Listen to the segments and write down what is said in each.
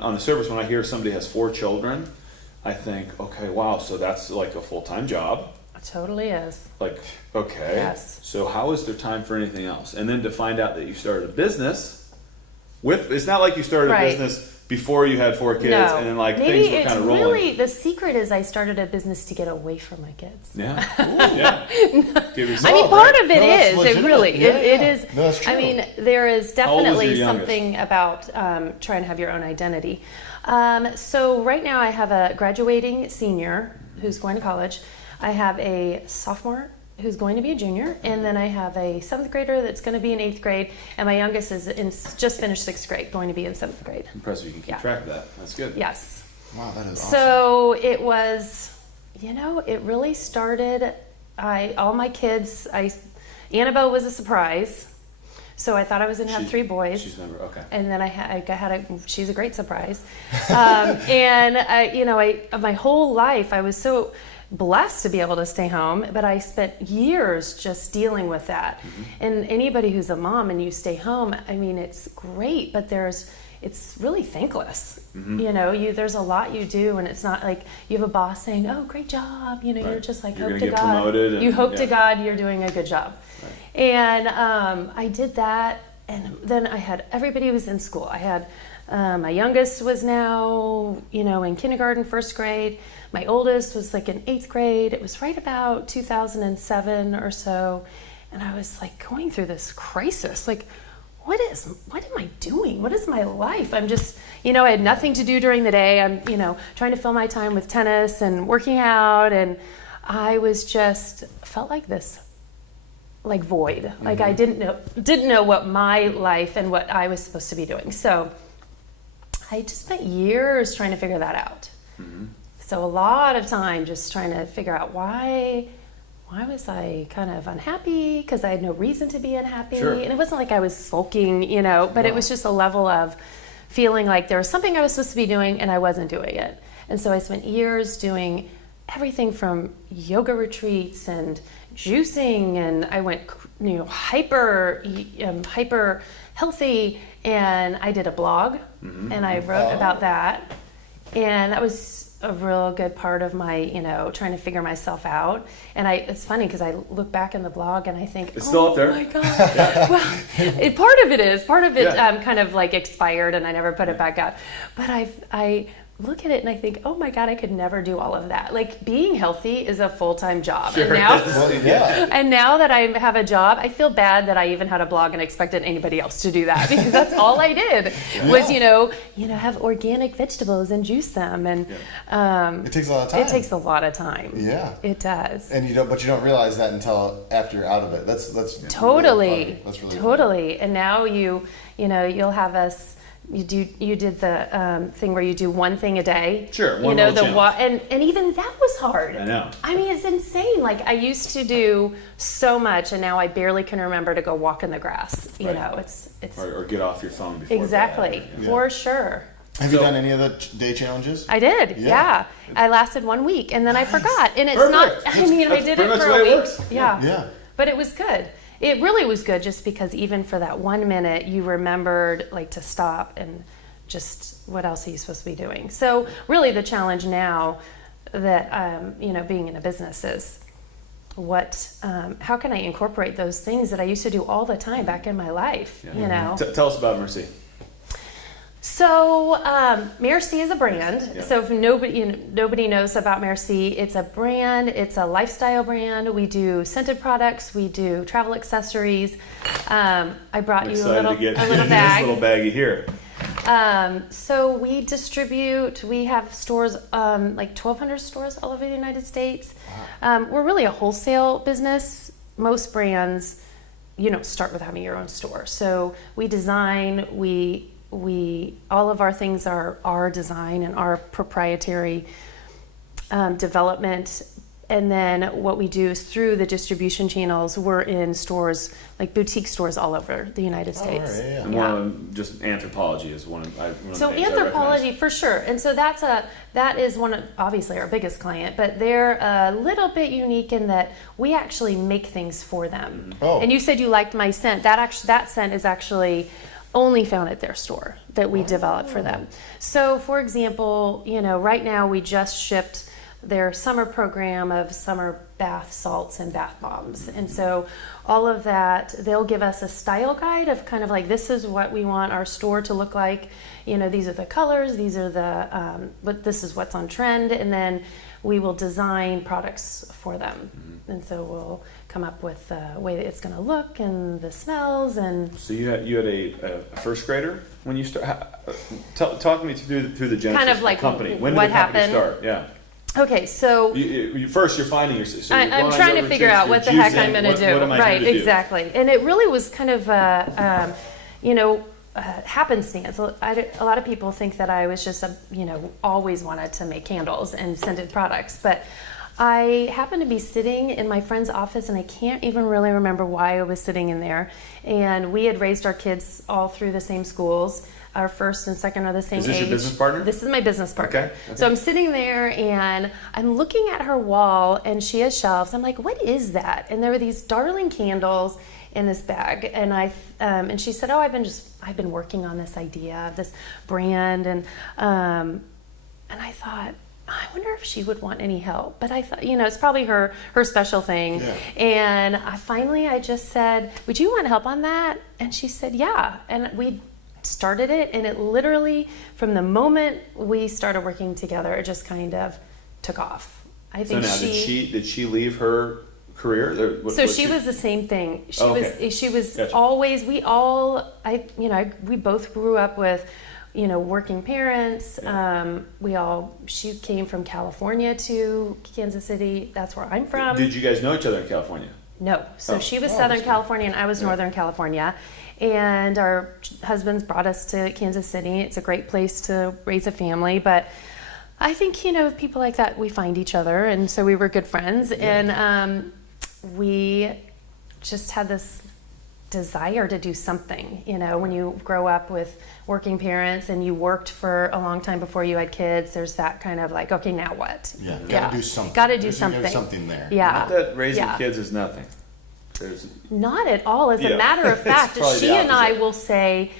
On the surface, when I hear somebody has 4 children, I think, okay, wow, so that's like a full-time job. It totally is. Like, okay. Yes. So how is there time for anything else? And then to find out that you started a business with, it's not like you started a business before you had 4 kids and then like maybe things were kind of rolling. Really, the secret is I started a business to get away from my kids. Yeah. Ooh, yeah. I mean, part of it is. legitimate. It really, it is. No, that's true. I mean, there is How old is definitely your youngest? something about trying to have your own identity. So right now I have a graduating senior who's going to college. I have a sophomore who's going to be a junior, and then I have a 7th grader that's going to be in 8th grade, and my youngest is just finished 6th grade, going to be in 7th grade. Impressive. You can keep track of that. That's good. Yes. Wow, that is awesome. So it was, it really started. All my kids. Annabelle was a surprise. So I thought I was going to have 3 boys. She's never, okay. And then she's a great surprise. And my whole life I was so blessed to be able to stay home, but I spent years just dealing with that. Mm-hmm. And anybody who's a mom and you stay home, I mean, it's great, but it's really thankless. Mm-hmm. There's a lot you do, and it's not like you have a boss saying, "Oh, great job." You're just like, you're hope to get God. Promoted you hope to God you're doing a good job. Right. And I did that, and then I had everybody was in school. I had my youngest was now, in kindergarten, 1st grade. My oldest was like in 8th grade. It was right about 2007 or so, and I was like going through this crisis, like. What am I doing? What is my life? I'm just, I had nothing to do during the day. I'm, trying to fill my time with tennis and working out. And I was just, felt like this, like void. Mm-hmm. Like I didn't know what my life and what I was supposed to be doing. So I just spent years trying to figure that out. Mm-hmm. So a lot of time just trying to figure out why was I kind of unhappy? Because I had no reason to be unhappy. Sure. And it wasn't like I was sulking, but it was just a level of feeling like there was something I was supposed to be doing and I wasn't doing it. And so I spent years doing everything from yoga retreats and juicing, and I went, hyper healthy, and I did a blog, mm-hmm. and I wrote about that. And that was a real good part of my, trying to figure myself out. And it's funny because I look back in the blog and I think, it's still up there. Oh my God. Yeah. Well, part of it kind of like expired and I never put it back up. But I look at it and I think, oh my God, I could never do all of that. Like being healthy is a full-time job. Sure. And now that I have a job, I feel bad that I even had a blog and expected anybody else to do that, because that's all I did was, have organic vegetables and juice them. And it takes a lot of time. It takes a lot of time. Yeah. It does. And but you don't realize that until after you're out of it. That's totally. Really funny. That's really totally. Funny. And now you'll have us. You did the thing where you do one thing a day. Sure. And even that was hard. I know. I mean, it's insane. Like I used to do so much, and now I barely can remember to go walk in the grass. Right. It's or get off your phone before exactly for sure. Have you done any of the day challenges? I did. Yeah. I lasted 1 week, and then I forgot. And it's Perfect. not. I mean, I did it for a week. Yeah. But it was good. It really was good, just because even for that 1 minute, you remembered like to stop and just what else are you supposed to be doing. So really the challenge now that, being in a business is how can I incorporate those things that I used to do all the time back in my life, Tell us about Mer-Sea. So Mer-Sea is a brand. Yeah. So if nobody knows about Mer-Sea, it's a brand. It's a lifestyle brand. We do scented products. We do travel accessories. I brought you a little bag. This little baggie here. So we distribute. We have stores, like 1,200 stores all over the United States. Wow. We're really a wholesale business. Most brands, start with having your own store. So we design. All of our things are our design and our proprietary development. And then what we do is through the distribution channels, we're in stores, like boutique stores all over the United States. Right, yeah. And one of them, just Anthropology is one of so the Anthropology, for sure. And so that is one of, obviously, our biggest client, but they're a little bit unique in that we actually make things for them. Oh. And you said you liked my scent. That scent is actually only found at their store. that we develop for them. So, for example, right now we just shipped their summer program of summer bath salts and bath bombs. And so all of that, they'll give us a style guide of kind of like, this is what we want our store to look like. These are the colors, these are but this is what's on trend. And then we will design products for them. And so we'll come up with the way that it's going to look and the smells. And so you had a first grader when you start. Talk me through the genesis kind of like of the company. When did what the company happened. start? Yeah. Okay, so first you're finding your. So I'm trying to figure out what the heck I'm going to do. What am I right, going to exactly. do? And it really was kind of happenstance. A lot of people think that I was just always wanted to make candles and scented products, but I happened to be sitting in my friend's office, and I can't even really remember why I was sitting in there. And we had raised our kids all through the same schools. Our first and second are the same age. Is this your business partner? This is my business partner. Okay. So I'm sitting there and I'm looking at her wall, and she has shelves. I'm like, what is that? And there were these darling candles in this bag, and and she said, oh, I've been working on this idea of this brand, and I thought, I wonder if she would want any help. But I thought, it's probably her special thing. Yeah. And I just said, would you want help on that? And she said, yeah. And we started it, and it literally, from the moment we started working together, it just kind of took off. I think did she leave her career? She was the same thing. She was Gotcha. always, we both grew up with working parents. She came from California to Kansas City. That's where I'm from. Did you guys know each other in California? No. So she was Southern California and I was Northern California. And our husbands brought us to Kansas City. It's a great place to raise a family. But I think, people like that, we find each other. And so we were good friends. Yeah. And we just had this desire to do something. When you grow up with working parents and you worked for a long time before you had kids, there's that kind of like, okay, now what? Yeah, gotta do something. Gotta do something. There's something there. Yeah. Not that raising kids is nothing. Not at all. As a matter of fact, she and I will say,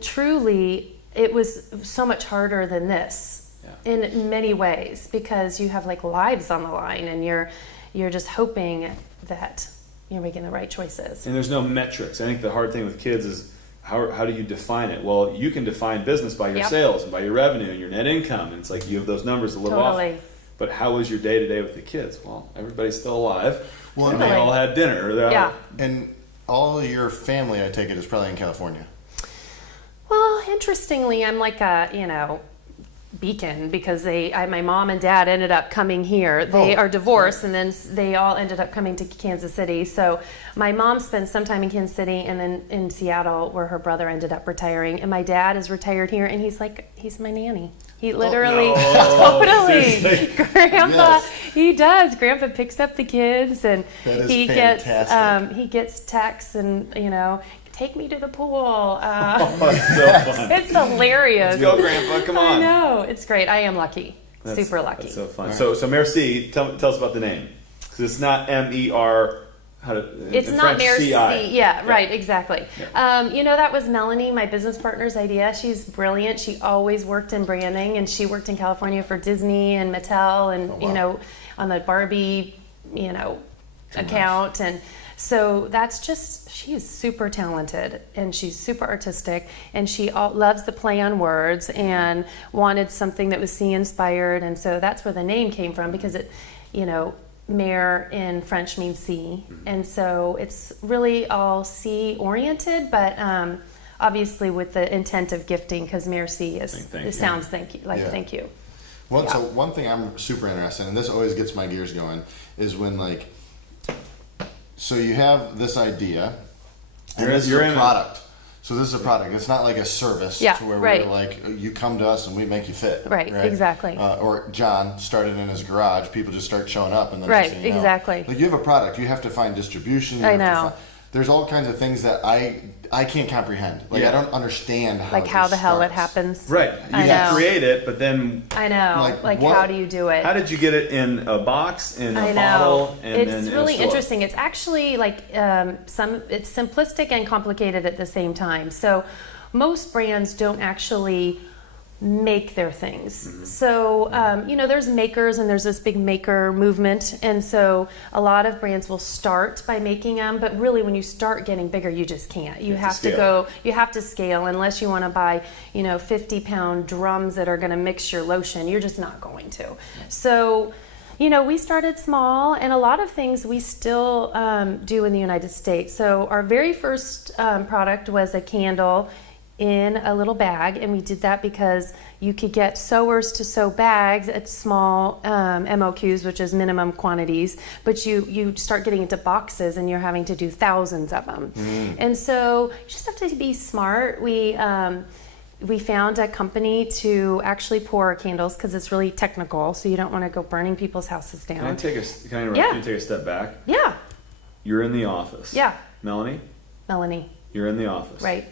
truly, it was so much harder than this in many ways, because you have like lives on the line, and you're just hoping that you're making the right choices. And there's no metrics. I think the hard thing with kids is how do you define it? Well, you can define business by your sales and by your revenue and your net income, and it's like you have those numbers to live off. But how was your day to day with the kids? Well, everybody's still alive. Well, and they all had dinner. And all your family, I take it, is probably in California. Well, interestingly, I'm like a, beacon, because my mom and dad ended up coming here. They are divorced, and then they all ended up coming to Kansas City. So my mom spent some time in Kansas City and then in Seattle, where her brother ended up retiring. And my dad is retired here, and he's my nanny. He literally, totally, Grandpa, he does. Grandpa picks up the kids, and he gets texts, and take me to the pool. It's so fun. It's hilarious. Let's go, Grandpa. Come on. I know. It's great. I am lucky. Super lucky. That's so fun. Right. So Mer-Sea, tell us about the name. Because it's not M-E-R. It's not Mer-Sea. Yeah, right, exactly. Yeah. That was Melanie, my business partner's idea. She's brilliant. She always worked in branding, and she worked in California for Disney and Mattel, and on the Barbie, account. And so she's super talented, and she's super artistic, and she loves to play on words and wanted something that was sea inspired. And so that's where the name came from, because it, mer in French means sea. And so it's really all sea oriented, but obviously with the intent of gifting, because Mer-Sea sounds thank you. So one thing I'm super interested in, and this always gets my gears going, is when so you have this idea, and this is a product. So this is a product. It's not like a service to where we're you come to us and we make you fit. Right, exactly. Or John started in his garage. People just start showing up, and then exactly. You have a product. You have to find distribution. I know. There's all kinds of things that I can't comprehend. I don't understand how the hell it happens. Right. You create it, but then I know. How do you do it? How did you get it in a box, in a bottle, and it's really interesting. It's actually it's simplistic and complicated at the same time. So most brands don't actually make their things. Mm-hmm. So, there's makers and there's this big maker movement. And so a lot of brands will start by making them, but really when you start getting bigger, you just can't. You have to scale unless you want to buy, 50-pound drums that are going to mix your lotion. You're just not going to. So, we started small, and a lot of things we still do in the United States. So our very first product was a candle in a little bag, and we did that because you could get sewers to sew bags at small MOQs, which is minimum quantities, but you start getting into boxes and you're having to do thousands of them. And so you just have to be smart. We found a company to actually pour candles because it's really technical, so you don't want to go burning people's houses down. Can I interrupt? Yeah. Can you take a step back? Yeah. You're in the office. Yeah. Melanie, you're in the office. Right.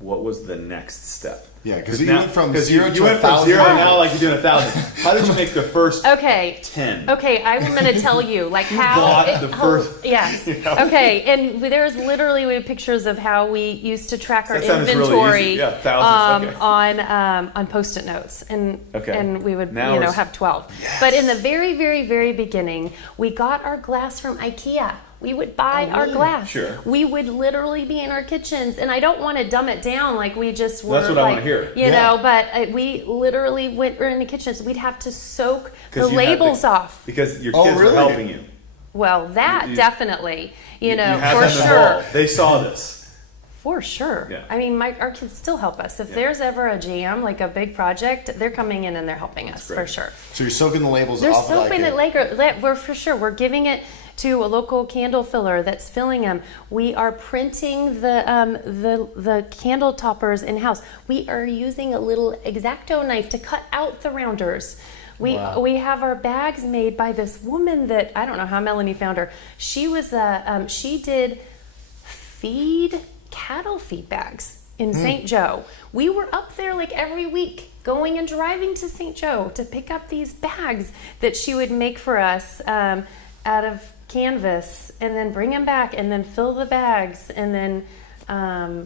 What was the next step? Yeah, because you went from zero to you went 1,000. from zero now, like you're doing 1,000. How did you make the first 10? Okay, I'm going to tell you how bought the first. Yes. Okay, and there's literally we have pictures of how we used to track our inventory really easy. Yeah, thousands. on Post-it notes, and we would now have 12. Yes. But in the very, very, very beginning, we got our glass from IKEA. We would buy our glass. Sure. We would literally be in our kitchens, and I don't want to dumb it down like we just were. That's what I want to hear. But we literally were in the kitchens. We'd have to soak the labels off because your kids were helping you. Well, that definitely, you had for them sure. involved. They saw this. For sure. Yeah. I mean, our kids still help us. If there's ever a jam, like a big project, they're coming in and they're helping us for sure. So you're soaking the labels They're off. soaking it later. We're for sure. We're giving it to a local candle filler that's filling them. We are printing the candle toppers in house. We are using a little X-Acto knife to cut out the rounders. We have our bags made by this woman that I don't know how Melanie found her. She was she did cattle feed bags in St. Joe. We were up there like every week going and driving to St. Joe to pick up these bags that she would make for us out of canvas and then bring them back and then fill the bags and then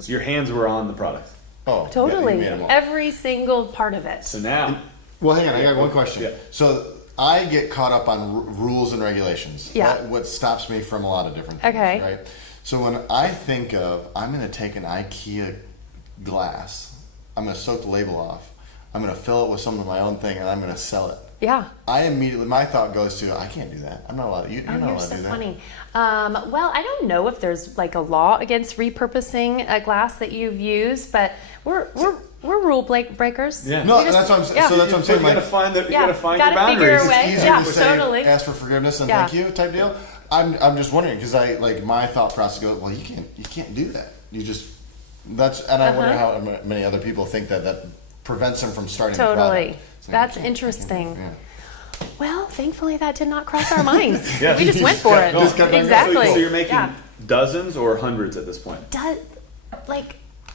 so your hands were on the product. Oh, totally. Yeah, every single part of it. So now well, hang on, I got one question. Yeah. So I get caught up on rules and regulations. Yeah. That's what stops me from a lot of different things, Okay. right? So when I think of, I'm going to take an IKEA glass, I'm going to soak the label off, I'm going to fill it with some of my own thing, and I'm going to sell it. Yeah. My thought goes to, I can't do that. I'm not allowed. You're not allowed to do that. Funny. Well, I don't know if there's like a law against repurposing a glass that you've used, but we're rule breakers. Yeah. No, that's what I'm saying. So that's what I'm saying. You gotta find your boundaries. Figure a way. It's easier to say, totally. ask for forgiveness and thank you type deal. I'm just wondering because my thought process goes, well, you can't do that. I wonder how many other people think that prevents them from starting. Totally. The That's interesting. Yeah. Well, thankfully that did not cross our minds. Yeah. We just went for it. Exactly. So you're making dozens or hundreds at this point?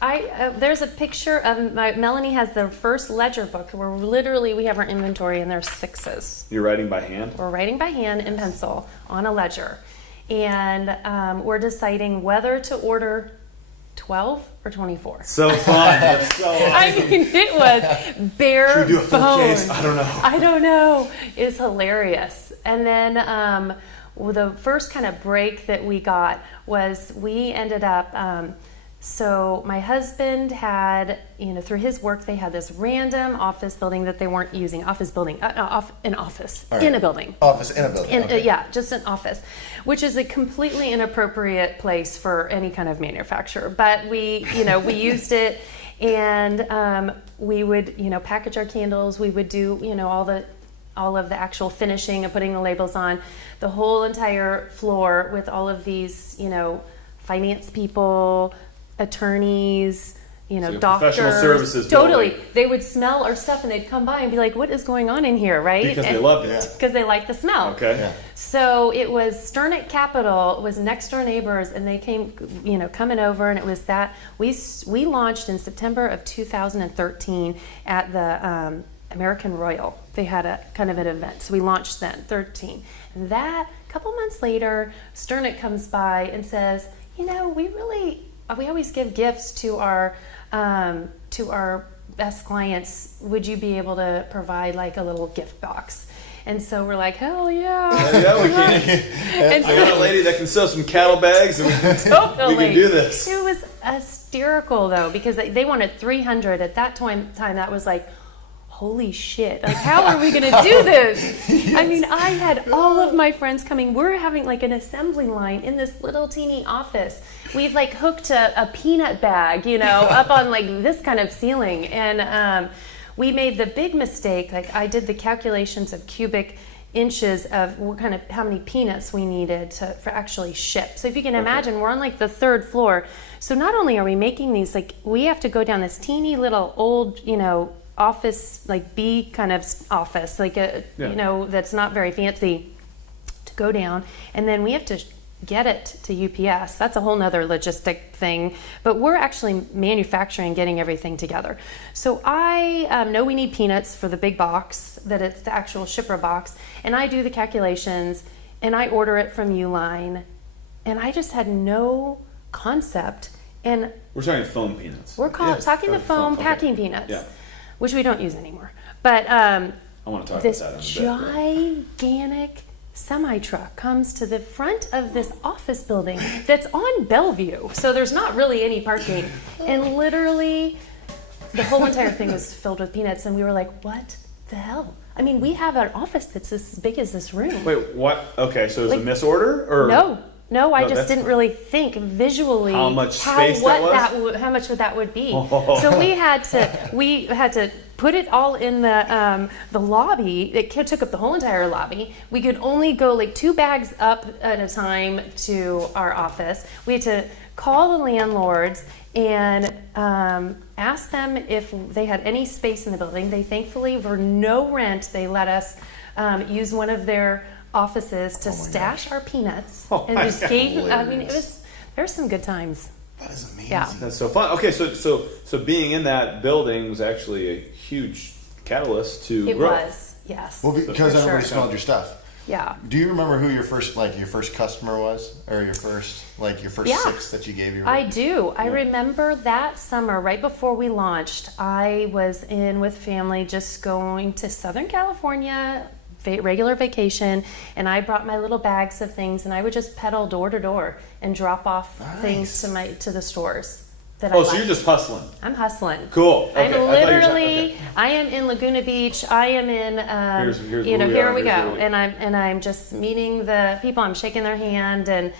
There's a picture of Melanie has the first ledger book where literally we have our inventory and there's 6s. You're writing by hand? We're writing by hand in pencil on a ledger. And we're deciding whether to order 12 or 24. So fun. That's so awesome. I mean, it was bare Should we do a full bones. case? I don't know. I don't know. It's hilarious. And then the first kind of break that we got was we ended up so my husband had, through his work, they had this random office building that they weren't using. In a building. Office in a building. Okay. Yeah, just an office, which is a completely inappropriate place for any kind of manufacturer. But we used it, and we would, package our candles. We would do, all of the actual finishing and putting the labels on the whole entire floor with all of these, finance people, attorneys, doctors, professional services. Totally. They would smell our stuff and they'd come by and be like, what is going on in here, right? They loved it. Because they like the smell. Okay. Yeah. So it was Sternick Capital, was next door neighbors, and they came, coming over, and it was that we launched in September of 2013 at the American Royal. They had a kind of an event. So we launched then, 13. And that, a couple months later, Sternick comes by and says, we always give gifts to our to our best clients, would you be able to provide like a little gift box? And so we're like, hell yeah. Yeah, we can. I got a lady that can sew some cattle bags, and Totally. we can do this. It was hysterical though, because they wanted 300 at that time. That was like, holy shit, like how are we gonna do this? Yes. I mean, I had all of my friends coming. We're having like an assembly line in this little teeny office. We've like hooked a peanut bag, up on like this kind of ceiling. And we made the big mistake, like I did the calculations of cubic inches of what kind of, how many peanuts we needed for actually ship. So if you can imagine, we're on like the 3rd floor. So not only are we making these, like we have to go down this teeny little old, office, like B kind of office, like that's not very fancy to go down. And then we have to get it to UPS. That's a whole nother logistic thing, but we're actually manufacturing, getting everything together. So I know we need peanuts for the big box, that it's the actual shipper box. And I do the calculations and I order it from Uline, and I just had no concept. And we're talking foam peanuts. We're talking the foam packing peanuts. Yeah. Which we don't use anymore. But I want to talk this about that in a bit. gigantic semi-truck comes to the front of this office building that's on Bellevue. So there's not really any parking. And literally the whole entire thing was filled with peanuts. And we were like, what the hell? I mean, we have an office that's as big as this room. Wait, what? Okay, so it was a misorder? Or? No, I just didn't really think visually how much space how much that would be. So we had to put it all in the lobby. It took up the whole entire lobby. We could only go like 2 bags up at a time to our office. We had to call the landlords and ask them if they had any space in the building. They thankfully, for no rent, they let us use one of their offices to stash our peanuts, and just gave. I mean, there's some good times. That is amazing. Yeah, that's so fun. Okay, so being in that building was actually a huge catalyst to growth. It was, yes. Well, because everybody smelled your stuff. Yeah. Do you remember who your first customer was, or your first 6 that you gave your? I do. I remember that summer, right before we launched. I was in with family, just going to Southern California. Regular vacation, and I brought my little bags of things, and I would just pedal door to door and drop off things to the stores that I liked. So you're just hustling. I'm hustling. Cool. Okay. I'm literally. I am in Laguna Beach. I am in. Here we go. And I'm just meeting the people. I'm shaking their hand and.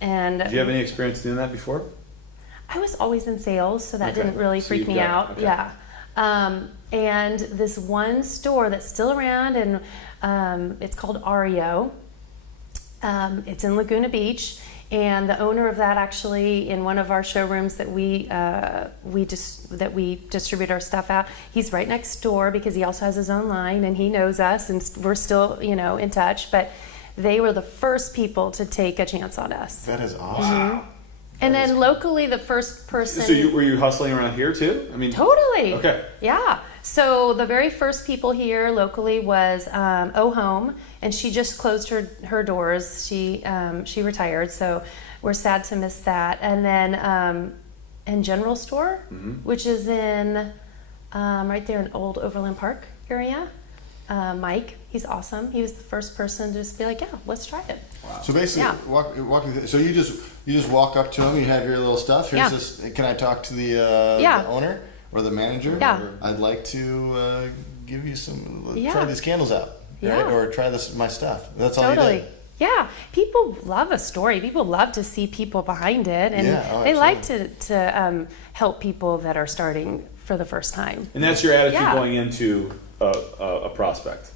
Did you have any experience doing that before? I was always in sales, so that didn't really freak me out. Okay. Yeah. And this one store that's still around, and it's called Ario. It's in Laguna Beach, and the owner of that actually, in one of our showrooms that we distribute our stuff out, he's right next door because he also has his own line, and he knows us, and we're still in touch. But they were the first people to take a chance on us. That is awesome. Mm-hmm. And then locally, the first person. So were you hustling around here too? I mean, totally. Okay. Yeah. So the very first people here locally was Oh Home, and she just closed her doors. She retired, so we're sad to miss that. And then and General Store, which is in right there in Old Overland Park area. Mike, he's awesome. He was the first person to just be like, yeah, let's try it. Wow. So basically, walking. So you just walk up to him. You have your little stuff. Here's this. Can I talk to the owner or the manager? Yeah. I'd like to give you some. Yeah. Try these candles out. Yeah. Right? Or try my stuff. That's all Totally. you did. Yeah, people love a story. People love to see people behind it, and they like to help people that are starting for the first time. And that's your attitude going into a prospect.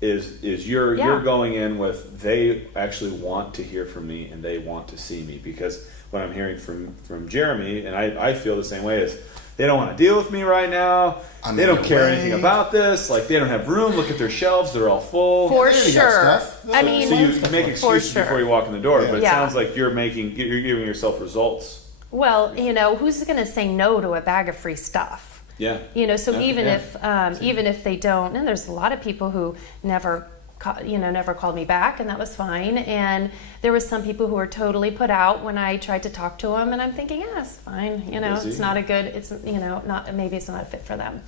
Is you're going in with, they actually want to hear from me and they want to see me, because what I'm hearing from Jeremy, and I feel the same way, is they don't want to deal with me right now. They don't care anything about this. Like, they don't have room. Look at their shelves; they're all full. For sure. I mean, so you make excuses before you walk in the door. Yeah. But it sounds like you're giving yourself results. Well, who's going to say no to a bag of free stuff? Yeah. So even if they don't, and there's a lot of people who never never called me back, and that was fine. And there was some people who were totally put out when I tried to talk to them, and I'm thinking, yeah, it's fine. It's not a good, maybe it's not a fit for them.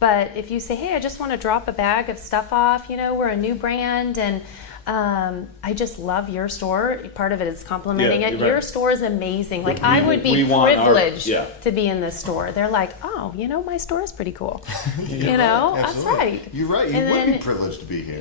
But if you say, hey, I just want to drop a bag of stuff off, we're a new brand, and I just love your store. Part of it is complimenting it. Your store is amazing. Like, I would be privileged to be in this store. They're like, oh, my store is pretty cool. That's right. You're right. You would be privileged to be here.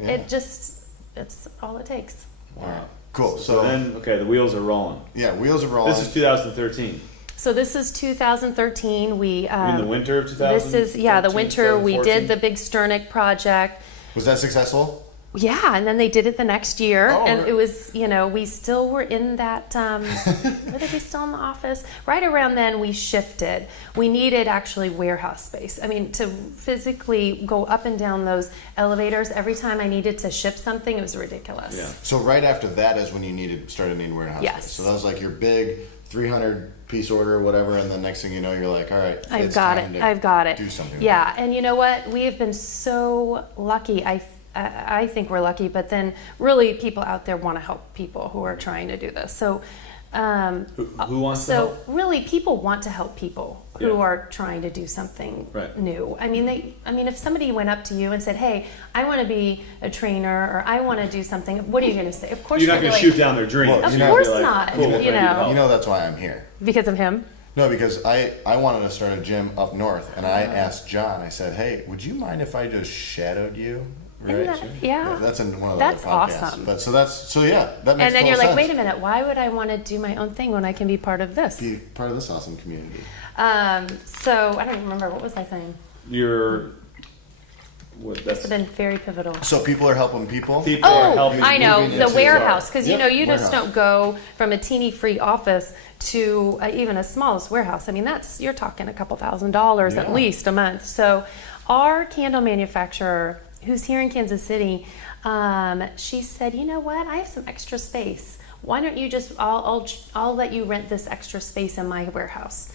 It's all it takes. Wow. Cool. So then, the wheels are rolling. Yeah, wheels are rolling. This is 2013. So this is 2013. We in the winter of 2013. This is the winter. We did the big Sternick project. Was that successful? Yeah, and then they did it the next year, and it was, we still were in that, were they still in the office? Right around then we shifted. We needed actually warehouse space. I mean, to physically go up and down those elevators, every time I needed to ship something, it was ridiculous. Yeah. So right after that is when you started needing warehouse space. So that was like your big 300-piece order or whatever, and the next thing you know, you're like, all right, I've got it. Do something. Yeah, and you know what? We have been so lucky. I think we're lucky, but then really people out there want to help people who are trying to do this. So, who wants to help? So really, people want to help people who are trying to do something new. I mean, if somebody went up to you and said, "Hey, I want to be a trainer," or "I want to do something," what are you going to say? Of course, you're not going to shoot down their dream. Of course not. Cool, that's why I'm here. Because of him. No, because I wanted to start a gym up north, and I asked John. I said, "Hey, would you mind if I just shadowed you?" Right. That's in one of the that's other podcasts. Awesome. But that makes And then you're sense. like, wait a minute, why would I want to do my own thing when I can be part of this? Be part of this awesome community. So I don't even remember, what was I saying? That's been very pivotal. So people are helping people. Are helping. I know, the warehouse, because you just don't go from a teeny free office to even a smallest warehouse. I mean, you're talking a couple $1,000s at least a month. So our candle manufacturer, who's here in Kansas City, she said, you know what, I have some extra space. Why don't you I'll let you rent this extra space in my warehouse.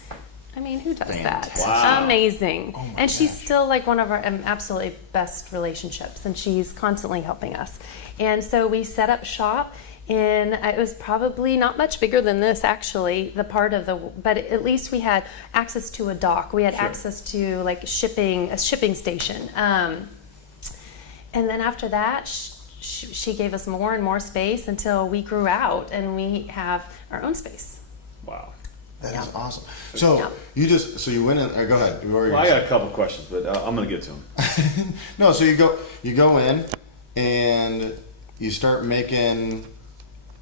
I mean, who does that? Wow. Amazing. And she's still like one of our absolutely best relationships, and she's constantly helping us. And so we set up shop it was probably not much bigger than this, actually, but at least we had access to a dock. We had access to like a shipping station. And then after that, she gave us more and more space until we grew out and we have our own space. Wow. That is awesome. So you went in, go ahead. I got a couple questions, but I'm going to get to them. No, so you go in and you start making,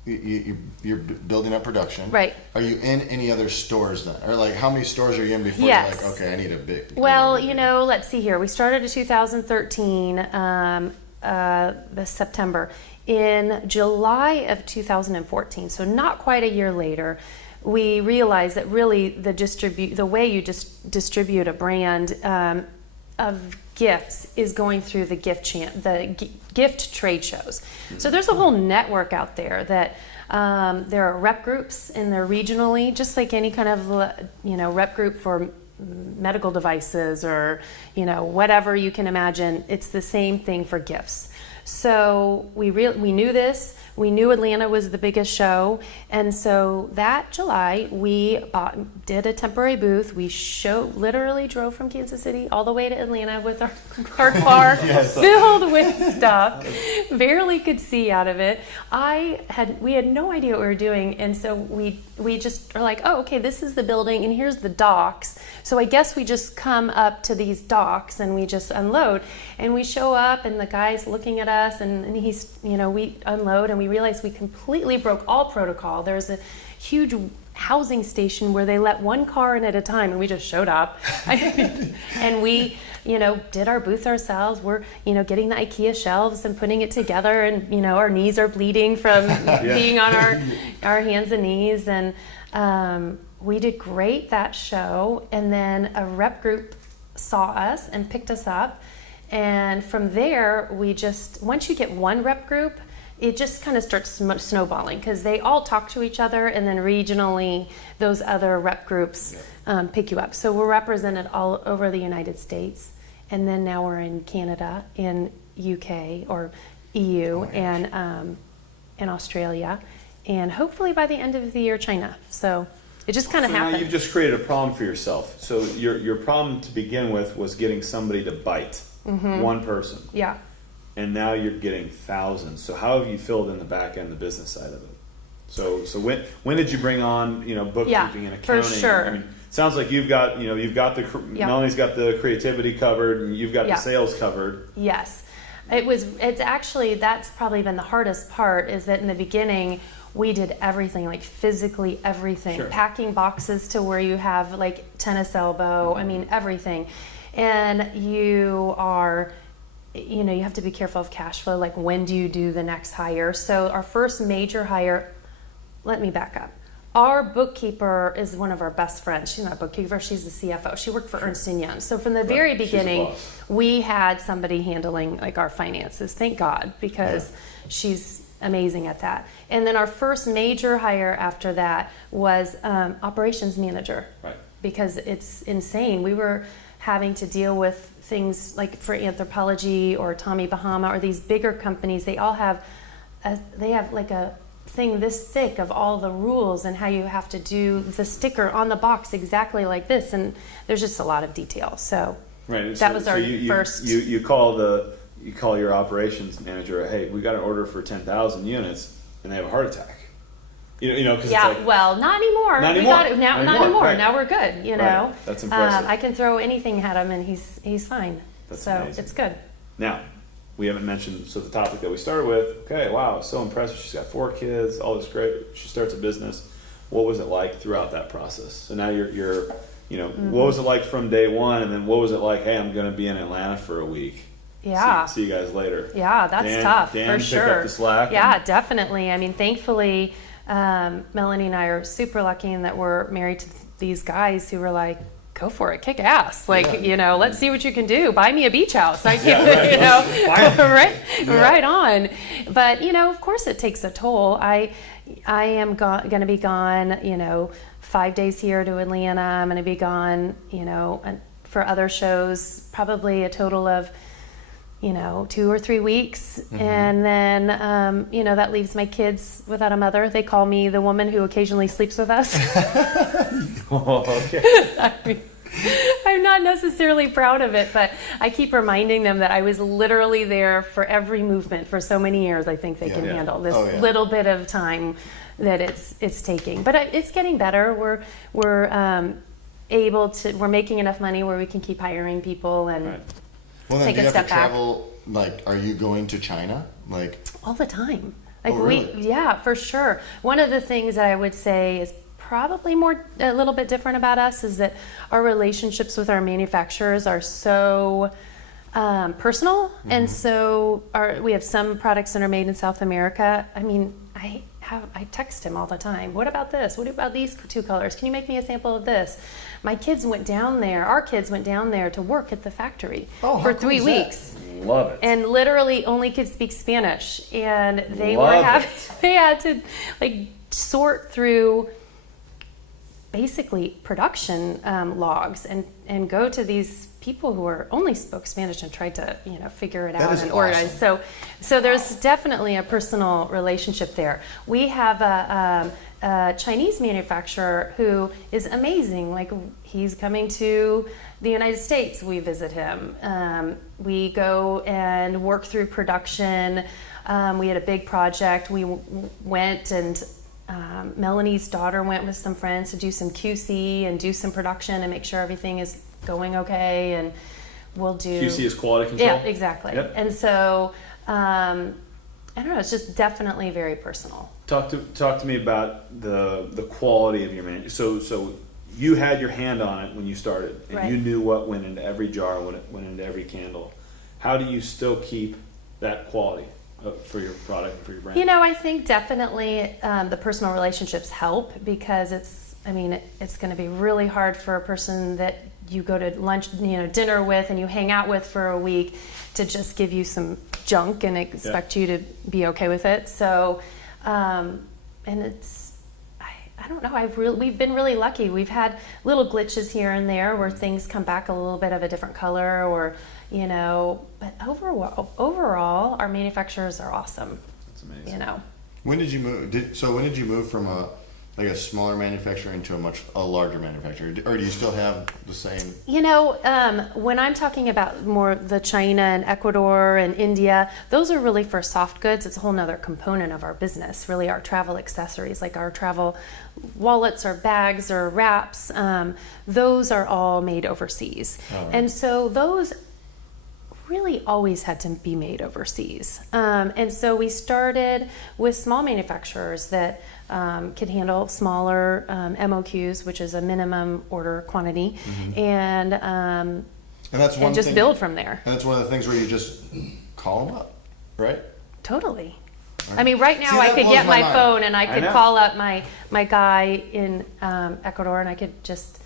you're building up production. Right. Are you in any other stores then? Or like how many stores are you in before you're like, okay, I need a big. Well, let's see here. We started in 2013, this September. In July of 2014, so not quite a year later, we realized that really the way you just distribute a brand of gifts is going through the gift trade shows. So there's a whole network out there that there are rep groups, and they're regionally, just like any kind of rep group for medical devices or whatever you can imagine. It's the same thing for gifts. So we knew this. We knew Atlanta was the biggest show, and so that July we did a temporary booth. We literally drove from Kansas City all the way to Atlanta with our car filled with stuff. Barely could see out of it. We had no idea what we were doing, and so we just are like, oh, okay, this is the building, and here's the docks. So I guess we just come up to these docks and we just unload, and we show up, and the guy's looking at us, and he's we unload, and we realized we completely broke all protocol. There's a huge housing station where they let one car in at a time, and we just showed up. And we, did our booth ourselves. We're, getting the IKEA shelves and putting it together, and, our knees are bleeding from being on our hands and knees. And we did great that show. And then a rep group saw us and picked us up. And from there, once you get one rep group, it just kind of starts snowballing, because they all talk to each other, and then regionally those other rep groups pick you up. So we're represented all over the United States, and then now we're in Canada, in UK or EU and Australia, and hopefully by the end of the year, China. So it just kind of happened. Now you've just created a problem for yourself. So your problem to begin with was getting somebody to bite, one person. Yeah. And now you're getting thousands. So how have you filled in the back end, the business side of it? So when did you bring on bookkeeping and accounting? For sure. I mean, it sounds like you've got Melanie's got the creativity covered, and you've got the sales covered. Yes, it's actually, that's probably been the hardest part, is that in the beginning we did everything, like physically everything, packing boxes to where you have like tennis elbow. I mean, everything. And you have to be careful of cash flow. Like, when do you do the next hire? So our first major hire, let me back up. Our bookkeeper is one of our best friends. She's not a bookkeeper, she's the CFO. She worked for Ernst & Young. So from the very beginning, we had somebody handling like our finances, thank God, because she's amazing at that. And then our first major hire after that was operations manager. Right. Because it's insane. We were having to deal with things like for Anthropology or Tommy Bahama or these bigger companies. They all have like a thing this thick of all the rules and how you have to do the sticker on the box exactly like this, and there's just a lot of detail. So that was our first. You call your operations manager, hey, we got an order for 10,000 units, and they have a heart attack. Because well, not anymore. Not anymore. Right. Now we're good. Right. That's impressive. I can throw anything at him, and he's fine. That's so amazing. It's good. Now, we haven't mentioned the topic that we started with. Okay, wow, so impressive. She's got 4 kids, all this great. She starts a business. What was it like throughout that process? So now you're what was it like from day one, and then what was it like? Hey, I'm going to be in Atlanta for a week. Yeah. See you guys later. Yeah, that's tough for sure. Pick up the slack. Yeah, definitely. I mean, thankfully, Melanie and I are super lucky in that we're married to these guys who were like, go for it, kick ass. Like, let's see what you can do. Buy me a beach house. I can't, right on. But, of course it takes a toll. I am going to be gone, 5 days here to Atlanta. I'm going to be gone, for other shows, probably a total of 2 or 3 weeks. And then, that leaves my kids without a mother. They call me the woman who occasionally sleeps with us. Okay. I'm not necessarily proud of it, but I keep reminding them that I was literally there for every movement for so many years. I think they can handle this little bit of time that it's taking. But it's getting better. We're making enough money where we can keep hiring people and take a step back. Travel, are you going to China? All the time. Really? For sure. One of the things that I would say is probably a little bit different about us is that our relationships with our manufacturers are so personal, and so we have some products that are made in South America. I mean, I text him all the time. What about this? What about these 2 colors? Can you make me a sample of this? Our kids went down there to work at the factory for 3 weeks. Love it. And literally only could speak Spanish, and they had to sort through basically production logs and go to these people who only spoke Spanish and tried to figure it out and organize. So there's definitely a personal relationship there. We have a Chinese manufacturer who is amazing. Like, he's coming to the United States. We visit him. We go and work through production. We had a big project. We went and Melanie's daughter went with some friends to do some QC and do some production and make sure everything is going okay, and we'll do QC is quality control. Yeah, exactly. Yep. And so I don't know, it's just definitely very personal. Talk to me about the quality of your manufacturing. So you had your hand on it when you started, and you knew what went into every jar, what went into every candle. How do you still keep that quality for your product and for your brand? I think definitely the personal relationships help, because it's going to be really hard for a person that you go to lunch, dinner with, and you hang out with for a week to just give you some junk and expect you to be okay with it. So, and it's, I don't know, we've been really lucky. We've had little glitches here and there where things come back a little bit of a different color, or, but overall, our manufacturers are awesome. That's amazing. When did you move? When did you move from a smaller manufacturer into a larger manufacturer, or do you still have the same? When I'm talking about more the China and Ecuador and India, those are really for soft goods. It's a whole nother component of our business, really our travel accessories, like our travel wallets or bags or wraps. Those are all made overseas. Oh, right. And so those really always had to be made overseas. And so we started with small manufacturers that can handle smaller MOQs, which is a minimum order quantity, and that's one and just build from there. And that's one of the things where you just call them up, right? Totally. Right. I mean, right now I could get my phone and I could call up my guy in Ecuador, and I could just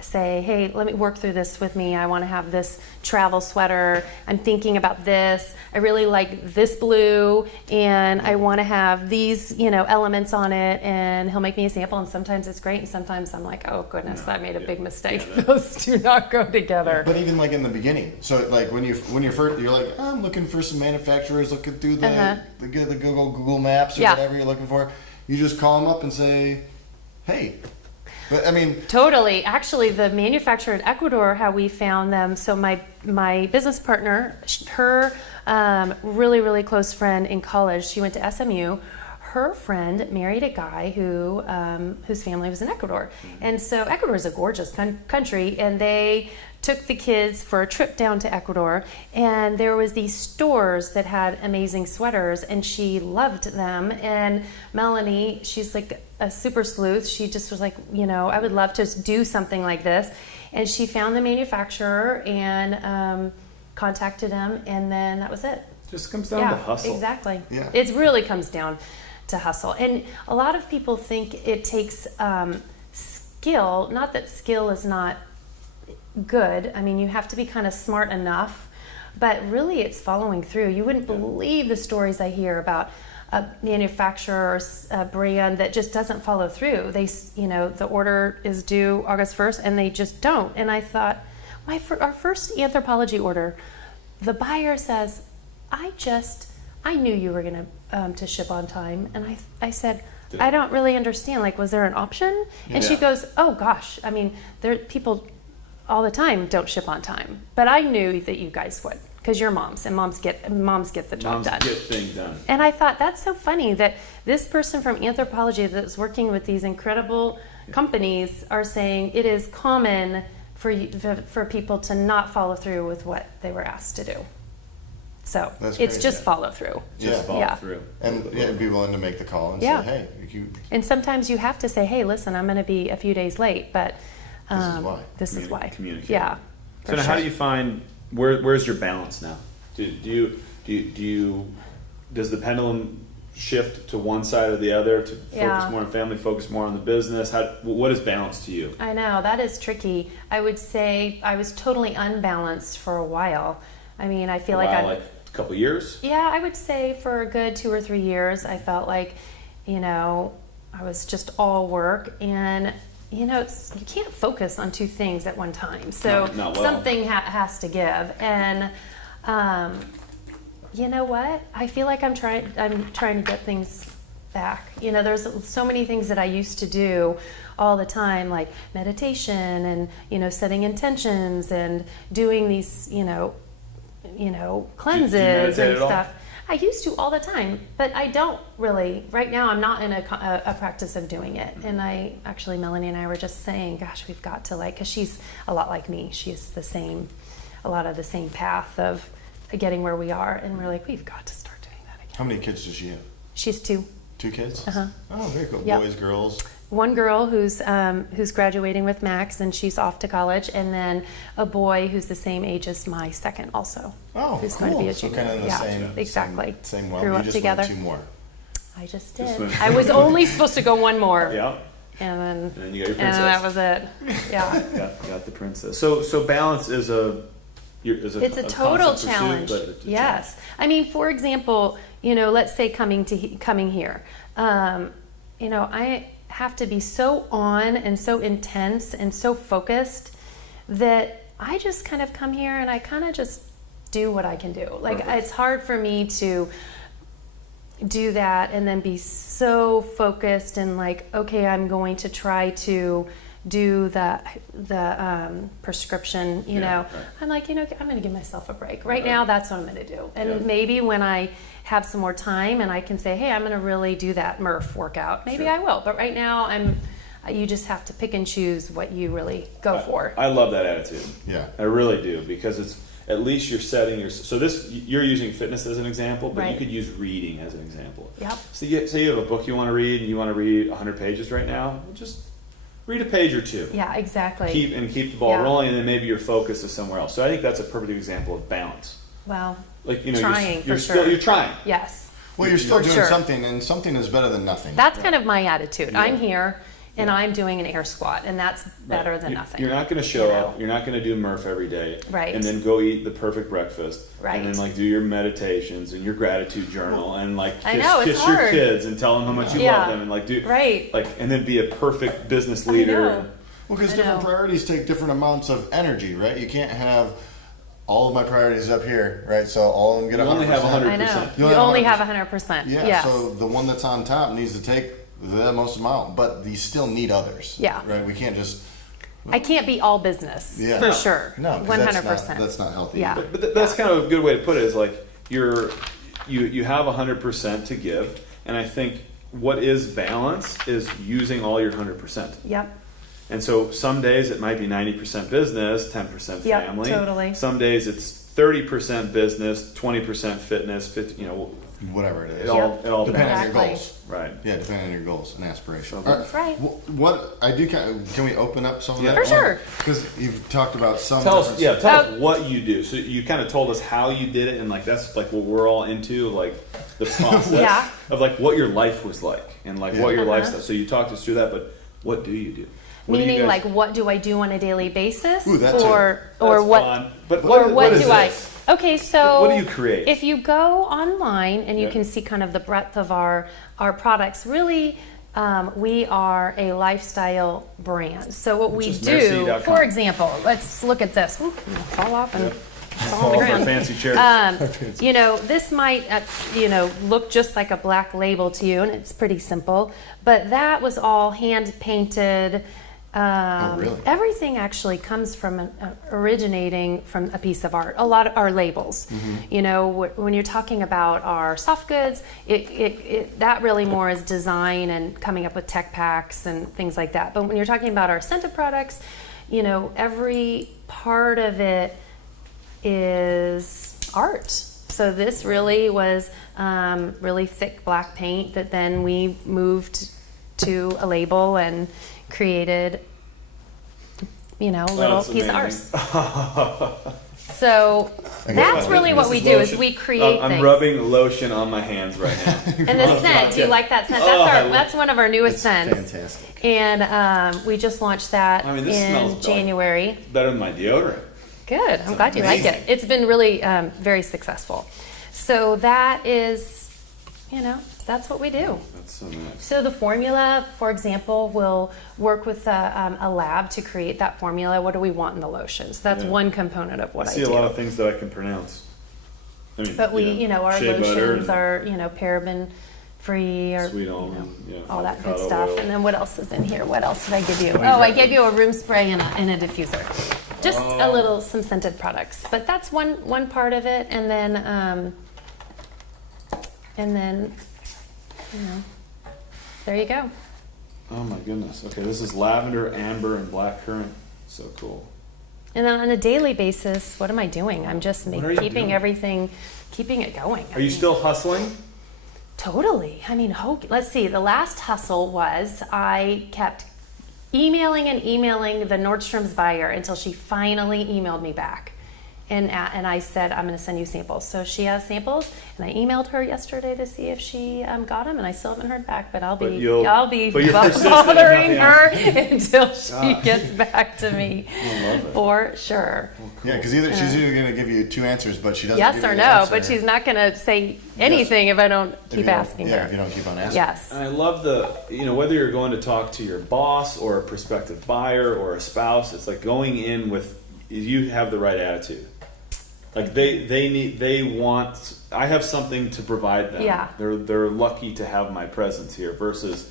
say, hey, let me work through this with me. I want to have this travel sweater. I'm thinking about this. I really like this blue, and I want to have these, elements on it. And he'll make me a sample, and sometimes it's great, and sometimes I'm like, oh goodness, I made a big mistake. Those do not go together. But even like in the beginning, so like when you're first, you're like, I'm looking for some manufacturers, looking through the Google Maps or whatever you're looking for. You just call them up and say, hey. But, totally. Actually, the manufacturer in Ecuador, how we found them. So my business partner, her really, really close friend in college, she went to SMU. Her friend married a guy whose family was in Ecuador. And so Ecuador is a gorgeous country, and they took the kids for a trip down to Ecuador, and there was these stores that had amazing sweaters, and she loved them. And Melanie, she's like a super sleuth. She just was like, I would love to do something like this. And she found the manufacturer and contacted him, and then that was it. Just comes down to hustle. Exactly. Yeah. It really comes down to hustle. And a lot of people think it takes skill. Not that skill is not good. I mean, you have to be kind of smart enough, but really it's following through. You wouldn't believe the stories I hear about a manufacturer or a brand that just doesn't follow through. They, the order is due August 1st and they just don't. And I thought, our first Anthropology order, the buyer says, I knew you were going to ship on time. And I said, I don't really understand. Like, was there an option? And she goes, oh gosh, I mean, people all the time don't ship on time, but I knew that you guys would, because you're moms, and moms get the job done. Moms get things done. And I thought, that's so funny that this person from Anthropology that's working with these incredible companies are saying it is common for people to not follow through with what they were asked to do. So it's just follow through. Just follow through. And be willing to make the call and say, hey. And sometimes you have to say, hey, listen, I'm going to be a few days late, but this is why. Communicate. Yeah. So now, how do you find where's your balance now? Does the pendulum shift to one side or the other to focus more on family, focus more on the business? What is balance to you? I know that is tricky. I would say I was totally unbalanced for a while. I mean, I feel like a couple years. Yeah, I would say for a good 2 or 3 years, I felt like, I was just all work, and you can't focus on two things at one time. So something has to give. And you know what? I feel like I'm trying to get things back. There's so many things that I used to do all the time, like meditation and setting intentions and doing these cleanses and stuff. I used to all the time, but I don't really. Right now, I'm not in a practice of doing it. And Melanie and I were just saying, gosh, we've got to because she's a lot like me. She's a lot of the same path of getting where we are. And we're like, we've got to start doing that again. How many kids does she have? She's 2. 2 kids? Uh-huh. Oh, very cool. Yep. Boys, girls? One girl who's graduating with Max, and she's off to college, and then a boy who's the same age as my second, also. Oh, who's cool. going to be a so junior. kind of the same. Exactly. Same well. Grew You up just together. went 2 more. I just did. I was only supposed to go 1 more. Yeah. And then you got your princess. And then that was it. Yeah. got the princess. So balance is it's a total challenge. Pursuit, but it's a yes. challenge. I mean, for example, let's say coming here. I have to be so on and so intense and so focused that I just kind of come here and I kind of just do what I can do. Like, Perfect. it's hard for me to do that and then be so focused and like, okay, I'm going to try to do the prescription, you know. Right. I'm like, I'm going to give myself a break. Right now, that's what I'm going to do. And maybe when I have some more time and I can say, hey, I'm going to really do that Murph workout, maybe I will. But right now, you just have to pick and choose what you really go for. I love that attitude. Yeah. I really do, because it's at least you're setting you're using fitness as an example, but you could use reading as an example. Yep. So say you have a book you want to read and you want to read 100 pages right now, just read a page or two. Yeah, exactly. Keep the ball rolling, and then maybe your focus is somewhere else. So I think that's a perfect example of balance. Well, Like, trying you're for still sure. you're trying. Yes. Well, you're still For doing sure. something, and something is better than nothing. That's kind of my attitude. Yeah. I'm here and I'm doing an air squat, and that's better than nothing. You're not going to show up. You're not going to do Murph every day, Right. And then go eat the perfect breakfast, Right. And then like do your meditations and your gratitude journal, and like I know, it's kiss your hard. kids and tell them how much you Yeah. love them, and like do Right. like, and then be a perfect business I leader. know. Well, because I different know. priorities take different amounts of energy, right? You can't have all of my priorities up here, right? So all of them get You 100%. only have 100%. I know. You You only only have have 100%. Yeah, Yes. so the one that's on top needs to take the most amount, but you still need others. Yeah. Right? We can't just... I can't be all business, Yeah. for No. sure. No, 'cause 100%. that's not healthy. Yeah. either. But that's kind of a good way to put it. Is like you have 100% to give, and I think what is balance is using all your 100%. Yep. And so some days it might be 90% business, 10% Yep, family. totally. Some days it's 30% business, 20% fitness, 50, Whatever it is. it all Depending on Exactly. your goals. right. Yeah, depending on your goals and aspirations. That's right. What I do, can we open up some of that? For sure. Because you've talked about some. Tell us, different- tell us what you do. So you kind of told us how you did it, and like that's like what we're all into, like the process Yeah. of like what your life was like, and like what your Uh-huh. lifestyle. So you talked us through that, but what do you do? What do you Meaning, guys- like, what do I do on a daily basis? Ooh, that too. or That's what? fun. But Or what is do I? this? Okay, so What do you create? If you go online and you Yeah. can see kind of the breadth of our products, really, we are a lifestyle brand. So what we is do, Mer-Sea.com. for example, let's look at this. Ooh, I'm gonna fall off and fall on All the for a ground. fancy chair. This might, look just like a black label to you, and it's pretty simple. But that was all hand painted. Really? Everything actually comes from originating from a piece of art. A lot of our labels, when you're talking about our soft goods, that really more is design and coming up with tech packs and things like that. But when you're talking about our scented products, every part of it is art. So this really was really thick black paint that then we moved to a label and created, little That's piece amazing. of art. So that's really what we do is we create I'm things. rubbing lotion on my hands right now. And the scent, do you like that scent? That's one of our newest It's scents. fantastic. And we just launched that I mean, this smells in dog- January. Better than my deodorant. Good. I'm glad you like it. amazing. It's been really very successful. So that is, that's what we do. That's so nice. So the formula, for example, will work with a lab to create that formula. What do we want in the lotion? So that's Yeah. one component of what I I see do. a lot of things that I can pronounce. I mean, But we, our shea butter lotions and are, paraben free or sweet almond, all that good avocado stuff. oil. And then what else is in here? What else did I give you? do you Oh, I got? gave you a room spray and a diffuser. Just Oh. some scented products. But that's one part of it. And then, there you go. Oh my goodness. Okay, this is lavender, amber, and blackcurrant. So cool. And then on a daily basis, what am I doing? I'm just What are you keeping doing? everything, keeping it going. Are you still hustling? Totally. I mean, let's see. The last hustle was I kept emailing the Nordstrom's buyer until she finally emailed me back. And I said, I'm going to send you samples. So she has samples, and I emailed her yesterday to see if she got them, and I still haven't heard back. But I'll be you're persistent and bothering nothing her until she gets back to me, I love it. for sure. Yeah, because she's either going to give you two answers, but she doesn't. Yes give or you no, the answer but she's not going to say anything if I don't if keep you don't- asking Yeah, her. if you don't keep on asking. Yes. And I love whether you're going to talk to your boss or a prospective buyer or a spouse, it's like going in with, you have the right attitude. Like they want. I have something to provide them. Yeah. They're lucky to have my presence here versus,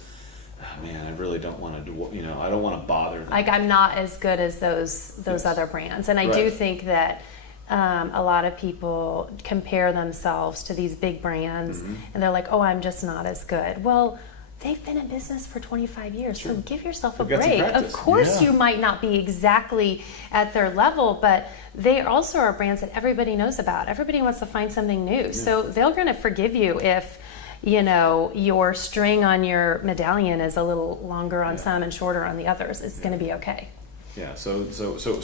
oh, man, I really don't want to do. I don't want to bother them. Like I'm not as good as those other brands, and I do think that a lot of people compare themselves to these big brands, and they're like, oh, I'm just not as good. Well, they've been in business for 25 years, so give yourself a break. Of course, you might not be exactly at their level, but they also are brands that everybody knows about. Everybody wants to find something new, so they're going to forgive you if your string on your medallion is a little longer on some and shorter on the others. It's going to be okay. Yeah. So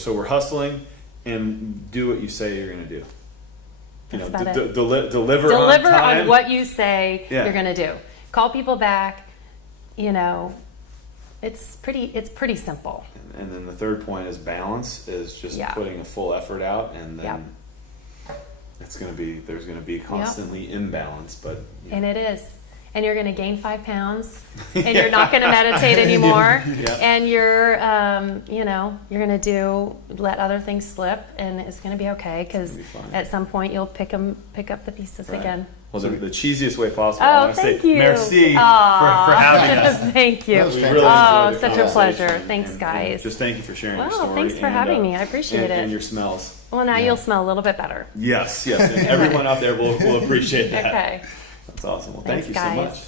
we're hustling, and do what you say you're going to do. That's about it. Deliver on time. On what you say you're going to do. Call people back. It's pretty simple. And then the third point is balance, is just putting a full effort out, and then there's going to be constantly imbalance, but and it is. And you're going to gain 5 pounds, and you're not going to meditate anymore, and you're going to let other things slip, and it's going to be okay, because at some point you'll pick up the pieces again. Well, the cheesiest way possible. Oh, I want to thank say you. Merci for having us. Thank you. We really enjoyed the such a pleasure. conversation, Thanks, and guys. Just thank you for sharing your Well, story. thanks for having me. I appreciate it. And your smells. Well, now you'll smell a little bit better. Yes. And everyone out there will appreciate that. Okay. That's awesome. Well, Thanks, thank you so guys. much.